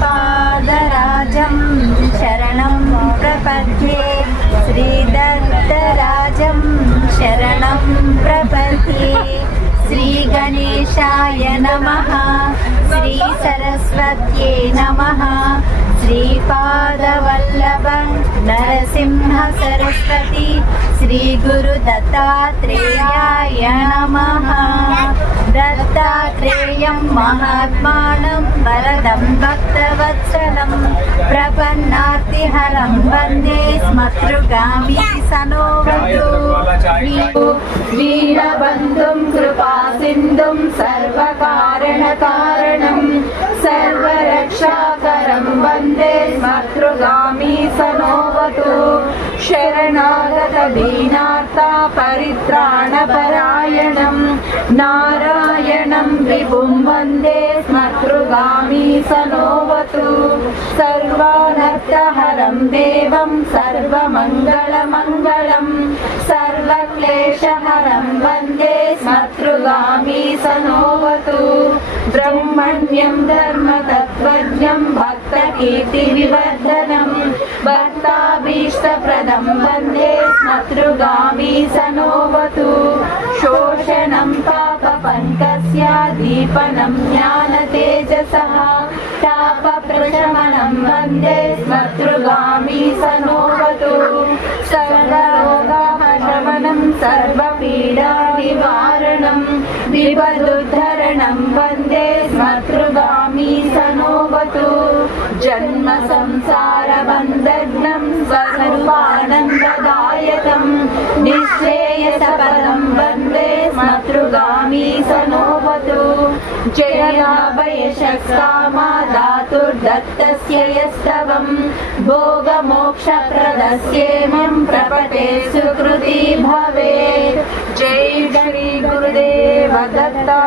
श्रीपादराजं शरणं प्रपद्ये श्रीदत्तराजं शरणं प्रपद्ये श्रीगणेशाय नमः श्रीसरस्वत्यै नमः श्रीपादवल्लभ नरसिंह सरस्वती श्रीगुरुदत्तात्रेयाय दत्तात्रेयं महात्मानं वरदं भक्तवत्सलं प्रपन्नार्तिहरं वन्दे स्मतृगामी सनोवतु वीरबन्धुं कृपासिन्धुं सर्वकारणकारणं सर्वरक्षाकरं वन्दे स्मतृगामी सनोवतु शरणागतदीनार्ता परित्राणपरायणं नारायणं विभुं वन्दे स्मतृगामी सनोवतु सर्वानर्थहरं देवं सर्वमङ्गलमङ्गलं सर्वक्लेशहरं वन्दे स्मतृगामी सनोवतु ब्रह्मण्यं धर्मतत्त्वज्ञं भक्तकीर्तिविवर्धनं भक्ताभीष्टप्रदं वन्दे स्मतृगामी सनोवतु शोषणं पापपङ्कस्य दीपनं ज्ञानतेजसः तापप्रशमनं वन्दे स्मतृगामी सनोवतु सर्वरोगशमनं सर्वपीडानिवारणं विपदुद्धरणं वन्दे स्मतृगामी सनोवतु जन्म संसारबन्धग्नं स्वरूपानन्ददायकं निःश्रेयसपदं वन्दे स्मतृगामी सनोवतु जयाभयशस्कामा धातुर्दत्तस्य यस्तवं भोगमोक्षप्रदस्येमं प्रपटे सुकृती भवेत् जय श्री गुरुदेव दत्ता